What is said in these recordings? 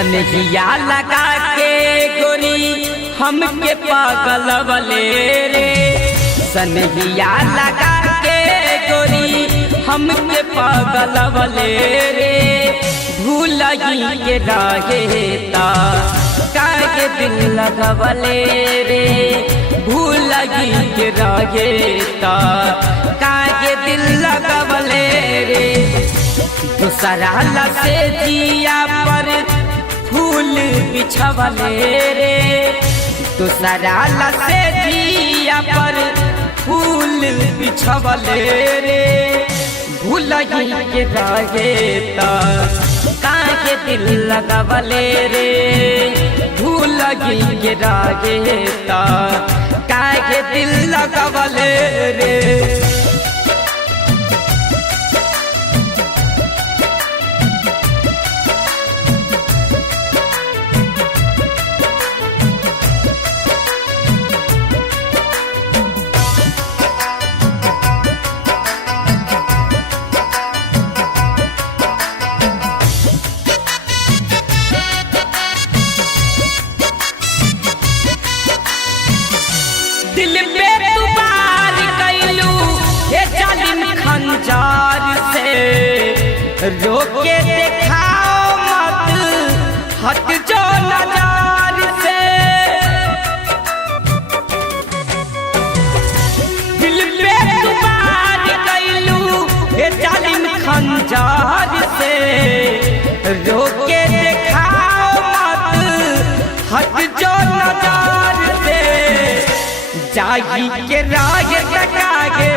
सनहिया लगा के गोरी हमके पागल वाले रे। सनहिया लगा के गोरी हमके पागल वाले रे। भूल के रहेता काहे दिल लगवले रे। भूल के रहेता काहे दिल लगवले रे। दूसरा से जिया पर फूल बिछवले रे। दूसरा से जिया पर फूल बिछवले रे। भूल के रहेता काहे दिल लगवले रे। भूल के रहेता काहे दिल लगवले रे। दिल पे तू बार कैलू ये जालिम खंजार से। रोके दिखाओ मत हट जो नजार से। दिल पे तू बार कैलू ये जालिम खंजार से। रोके दिखाओ मत हट जो नजार से। जागी के राग तकागे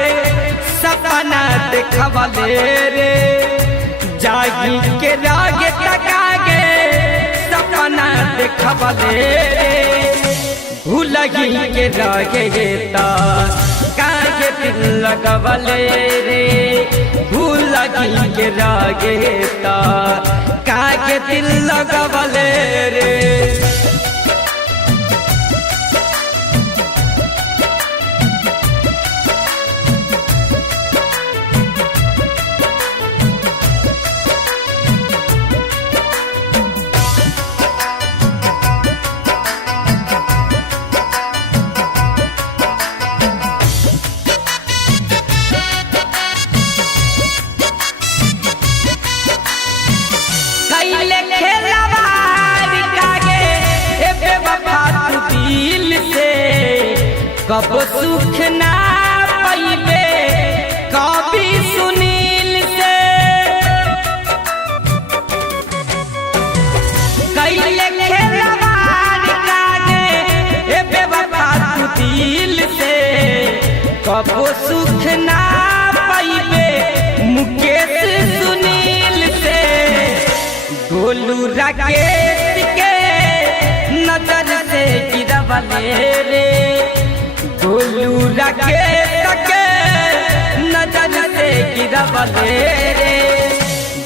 सपना देखवले रे। जागी के राग तकागे सपना देखवले रे। भूल के रहेता काहे दिल लगवले रे। भूल के रहेता काहे दिल लगवले रे। कब सुख ना पाइबे कभी सुनील से। कैले खेलवार कागे ए बेवफा तू दिल से। कब सुख ना पाइबे मुकेश सुनील से। गोलू राकेश के नजर से गिरवले रे। गोलू राकेश के नजर से गिरवले रे।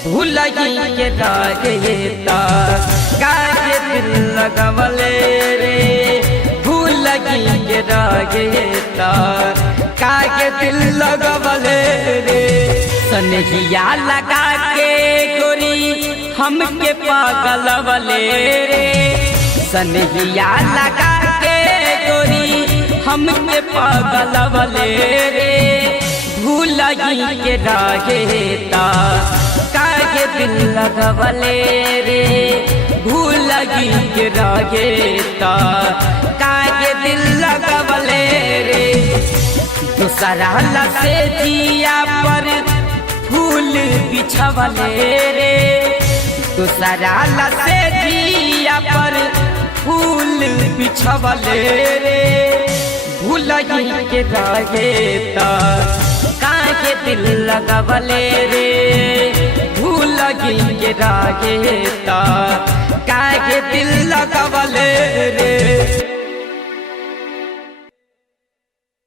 भूल के रहेता काहे दिल लगवले रे। भूल के रहेता काहे दिल लगवले रे। सनहिया लगा के गोरी हमके पागल वाले रे। सनहिया लगा के गोरी हमके पागल वाले रे। भूल के रहेता काहे दिल लगवले रे। भूल के रहेता काहे दिल लगवले रे। दूसरा से जिया पर फूल बिछवले रे। दूसरा से जिया पर फूल बिछवले रे। भूल के रहेता काहे दिल लगवले रे। भूल के रहेता काहे दिल लगवले रे।